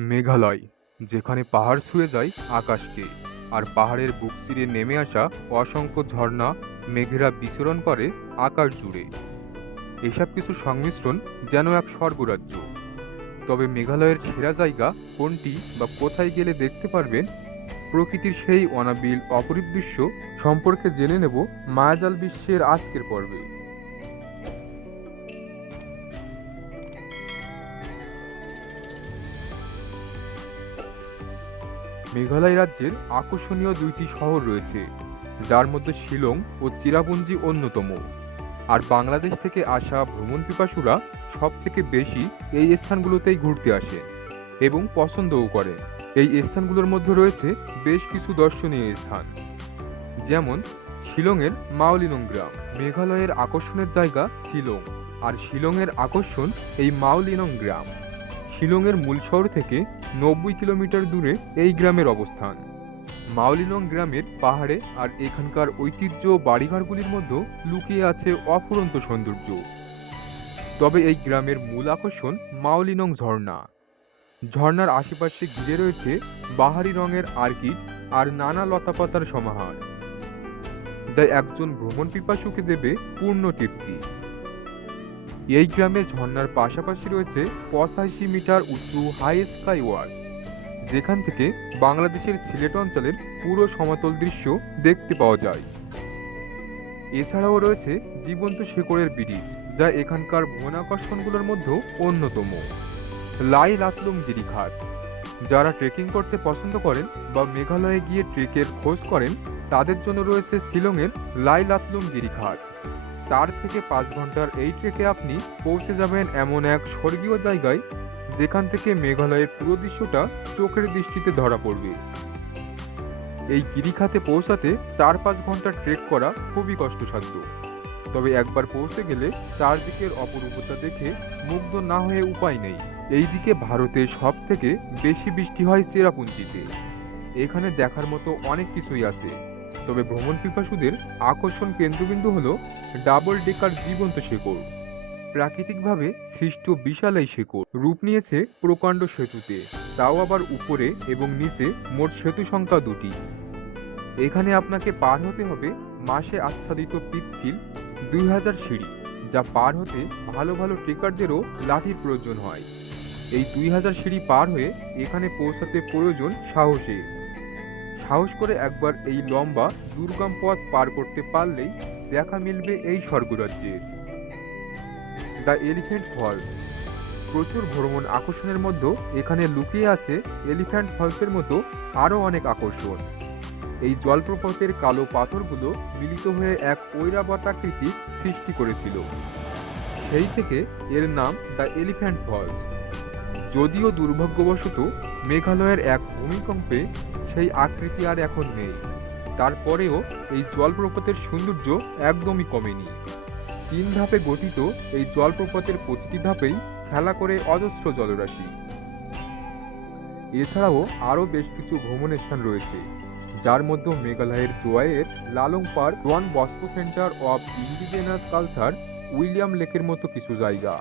মেঘালয়, যেখানে পাহাড় ছুঁয়ে যায় আকাশকে। আর পাহাড়ের বুক চিরে নেমে আসা অসংখ্য ঝর্ণা মেঘেরা বিচরণ করে আকাশ জুড়ে। এসব কিছু সংমিশ্রণ যেন এক স্বর্গরাজ্য। তবে মেঘালয়ের সেরা জায়গা কোনটি বা কোথায় গেলে দেখতে পারবেন? প্রকৃতির সেই অনাবিল, অপরিদৃশ্য সম্পর্কে জেনে নেব মায়াজাল বিশ্বের আজকের পর্বে। মেঘালয় রাজ্যের আকর্ষণীয় দুইটি শহর রয়েছে, যার মধ্যে শিলং ও চিরাপুঞ্জি অন্যতম। আর বাংলাদেশ থেকে আসা ভ্রমণ পিপাসুরা সব থেকে বেশি এই স্থানগুলোতেই ঘুরতে আসে এবং পছন্দও করে। এই স্থানগুলোর মধ্যে রয়েছে বেশ কিছু দর্শনীয় স্থান, যেমন শিলংয়ের মাওলিনং গ্রাম। মেঘালয়ের আকর্ষণের জায়গা শিলং, আর শিলংয়ের আকর্ষণ এই মাওলিনং গ্রাম। শিলংয়ের মূল শহর থেকে নব্বই কিলোমিটার দূরে এই গ্রামের অবস্থান। মাওলিনং গ্রামের পাহাড়ে আর এখানকার ঐতিহ্য বাড়িঘরগুলির মধ্যে লুকিয়ে আছে অফুরন্ত সৌন্দর্য। তবে এই গ্রামের মূল আকর্ষণ মাওলিনং ঝর্ণা। ঝর্ণার আশেপাশে ঘিরে রয়েছে বাহারি রঙের আর্কিড আর নানা লতাপাতার সমাহার। যা একজন ভ্রমণ পিপাসুকে দেবে পূর্ণ তৃপ্তি। এই গ্রামে ঝর্ণার পাশাপাশি রয়েছে পঁচাশি মিটার উঁচু হাই স্কাই ওয়াল, যেখান থেকে বাংলাদেশের সিলেট অঞ্চলের পুরো সমতল দৃশ্য দেখতে পাওয়া যায়। এছাড়াও রয়েছে জীবন্ত শেকড়ের ব্রিজ যা এখানকার ভ্রমণ আকর্ষণগুলোর মধ্যে অন্যতম। লাই লাতলুম গিরিঘাট যারা ট্রেকিং করতে পছন্দ করেন বা মেঘালয়ে গিয়ে ট্রেকের খোঁজ করেন, তাদের জন্য রয়েছে শিলংয়ের লাই লাতলুম গিরিঘাট চার থেকে পাঁচ ঘণ্টার এই ট্রেকে আপনি পৌঁছে যাবেন এমন এক স্বর্গীয় জায়গায়, যেখান থেকে মেঘালয়ের পুরো দৃশ্যটা চোখের দৃষ্টিতে ধরা পড়বে। এই গিরিখাতে পৌঁছাতে চার পাঁচ ঘণ্টা ট্রেক করা খুবই কষ্টসাধ্য। তবে একবার পৌঁছে গেলে চারদিকের অপরূপতা দেখে মুগ্ধ না হয়ে উপায় নেই। এইদিকে ভারতে সব থেকে বেশি বৃষ্টি হয় চেরাপুঞ্জিতে। এখানে দেখার মতো অনেক কিছুই আছে। তবে ভ্রমণ পিপাসুদের আকর্ষণ কেন্দ্রবিন্দু হল ডাবল ডেকার জীবন্ত শেকড়। প্রাকৃতিকভাবে সৃষ্ট বিশাল এই শেকড়। রূপ নিয়েছে প্রকাণ্ড সেতুতে, তাও আবার উপরে এবং নিচে মোট সেতু সংখ্যা দুটি। এখানে আপনাকে পার হতে হবে মাসে আচ্ছাদিত পিচ্ছিল দুই হাজার সিঁড়ি, যা পার হতে ভালো ভালো ট্রেকারদেরও লাঠির প্রয়োজন হয়। এই দুই হাজার সিঁড়ি পার হয়ে এখানে পৌঁছাতে প্রয়োজন সাহসের সাহস করে একবার এই লম্বা দুর্গম পথ পার করতে পারলেই দেখা মিলবে এই স্বর্গরাজ্যের দ্য এলিফ্যান্ট ফলস প্রচুর ভ্রমণ আকর্ষণের মধ্যে এখানে লুকিয়ে আছে এলিফ্যান্ট ফলসের মতো আরও অনেক আকর্ষণ। এই জলপ্রপাতের কালো পাথরগুলো মিলিত হয়ে এক ঐরাবতাকৃতি সৃষ্টি করেছিল। সেই থেকে এর নাম দ্য এলিফ্যান্ট ফলস যদিও দুর্ভাগ্যবশত, মেঘালয়ের এক ভূমিকম্পে সেই আকৃতি আর এখন নেই। তারপরেও এই জলপ্রপাতের সৌন্দর্য একদমই কমেনি। তিন ধাপে গঠিত এই জলপ্রপাতের প্রতিটি ধাপেই খেলা করে অজস্র জলরাশি। এছাড়াও আরও বেশ কিছু ভ্রমণ স্থান রয়েছে, যার মধ্যে মেঘালয়ের জোয়াইয়ের Lalong park one Bosco centre of indigenous culture, William লেকের মতো কিছু জায়গা।